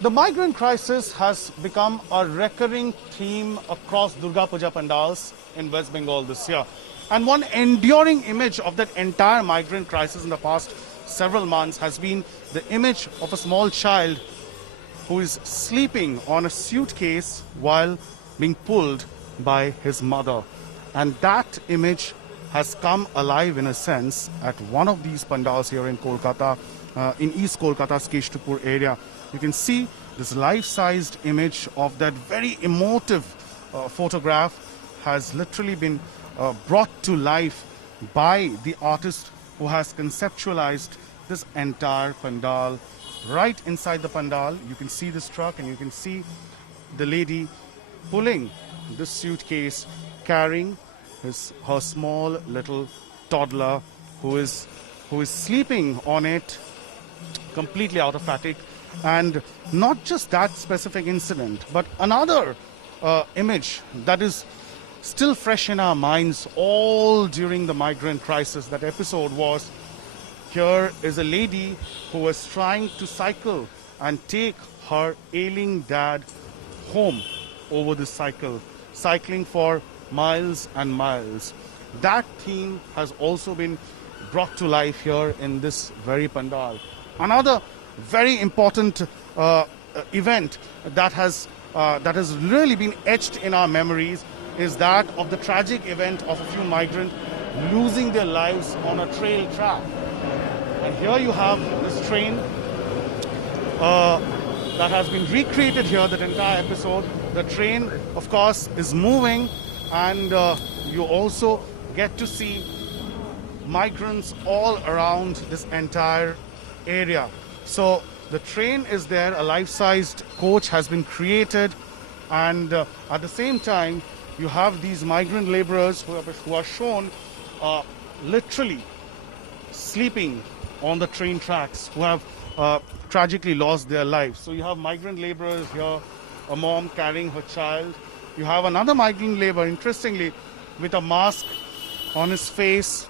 The migrant crisis has become a recurring theme across Durga Puja pandals in West Bengal this year. And one enduring image of that entire migrant crisis in the past several months has been the image of a small child who is sleeping on a suitcase while being pulled by his mother. And that image has come alive in a sense at one of these pandals here in Kolkata, in East Kolkata's Keshtupur area. You can see this life-sized image of that very emotive photograph has literally been brought to life by the artist who has conceptualized this entire pandal. Right inside the pandal, you can see this truck and you can see the lady pulling this suitcase, carrying her small little toddler who is sleeping on it, completely out of fatigue. And not just that specific incident, but another image that is still fresh in our minds all during the migrant crisis. That episode was, here is a lady who was trying to cycle and take her ailing dad home over the cycle, cycling for miles and miles. That theme has also been brought to life here in this very pandal. Another very important event that has really been etched in our memories is that of the tragic event of a few migrants losing their lives on a trail track. And here you have this train that has been recreated here, that entire episode. The train, of course, is moving, and you also get to see migrants all around this entire area. So the train is there, a life-sized coach has been created, and at the same time you have these migrant laborers who are shown literally sleeping on the train tracks, who have tragically lost their lives. So you have migrant laborers here, a mom carrying her child. You have another migrant laborer, interestingly, with a mask on his face.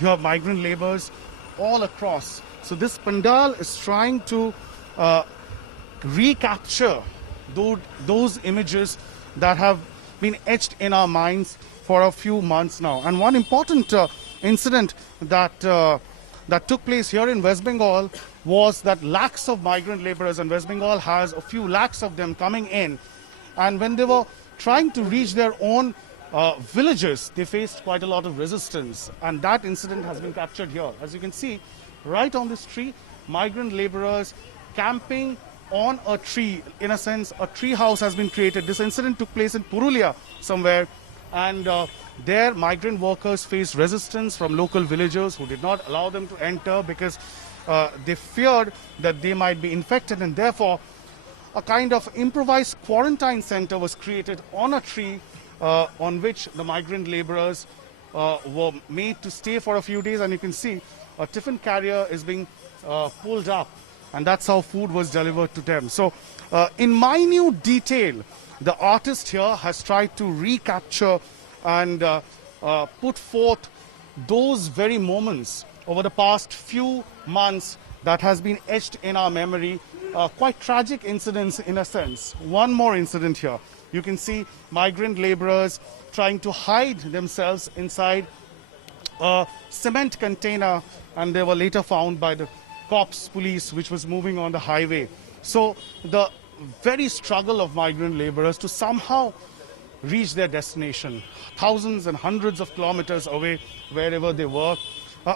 You have migrant laborers all across. So this pandal is trying to recapture those images that have been etched in our minds for a few months now. And one important incident that took place here in West Bengal was that lakhs of migrant laborers, and West Bengal has a few lakhs of them coming in. And when they were trying to reach their own villages, they faced quite a lot of resistance. And that incident has been captured here. As you can see, right on this tree, migrant laborers camping on a tree. In a sense, a tree house has been created. This incident took place in Purulia somewhere, and there migrant workers faced resistance from local villagers who did not allow them to enter because they feared that they might be infected, and therefore a kind of improvised quarantine center was created on a tree on which the migrant laborers were made to stay for a few days. And you can see a tiffin carrier is being pulled up, and that's how food was delivered to them. So in minute detail, the artist here has tried to recapture and put forth those very moments over the past few months that has been etched in our memory. Quite tragic incidents in a sense. One more incident here. You can see migrant laborers trying to hide themselves inside a cement container, and they were later found by the cops, police, which was moving on the highway. So the very struggle of migrant laborers to somehow reach their destination, thousands and hundreds of kilometers away, wherever they work.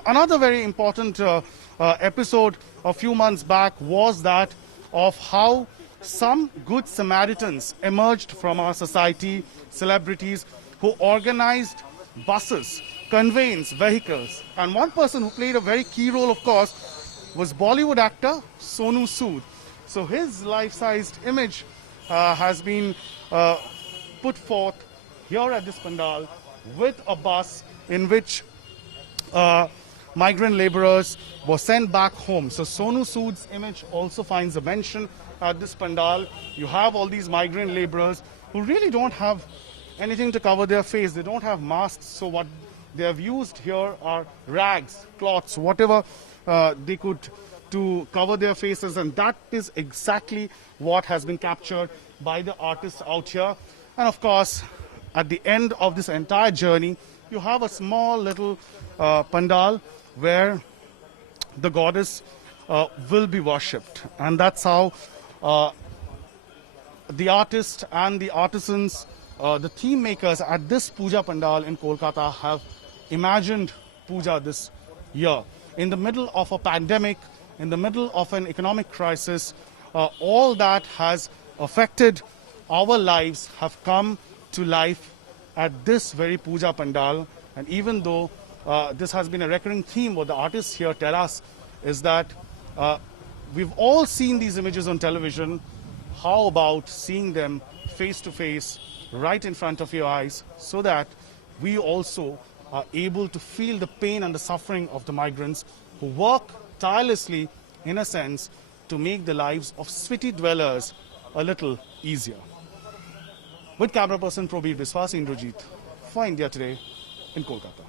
Another very important episode a few months back was that of how some good Samaritans emerged from our society, celebrities who organized buses, conveyance vehicles. And one person who played a very key role, of course, was Bollywood actor Sonu Sood. So his life-sized image has been put forth here at this pandal with a bus in which migrant laborers were sent back home. So Sonu Sood's image also finds a mention at this pandal. You have all these migrant laborers who really don't have anything to cover their face. They don't have masks. So what they have used here are rags, cloths, whatever they could to cover their faces, and that is exactly what has been captured by the artists out here. And of course, at the end of this entire journey, you have a small little pandal where the goddess will be worshipped, and that's how the artists and the artisans, the theme makers at this puja pandal in Kolkata have imagined puja this year. In the middle of a pandemic, in the middle of an economic crisis, all that has affected our lives have come to life at this very puja pandal. And even though this has been a recurring theme, what the artists here tell us is that we've all seen these images on television. How about seeing them face to face, right in front of your eyes, so that we also are able to feel the pain and the suffering of the migrants who work tirelessly, in a sense, to make the lives of city dwellers a little easier. With camera person Probir Biswas, Indrajit for India Today in Kolkata.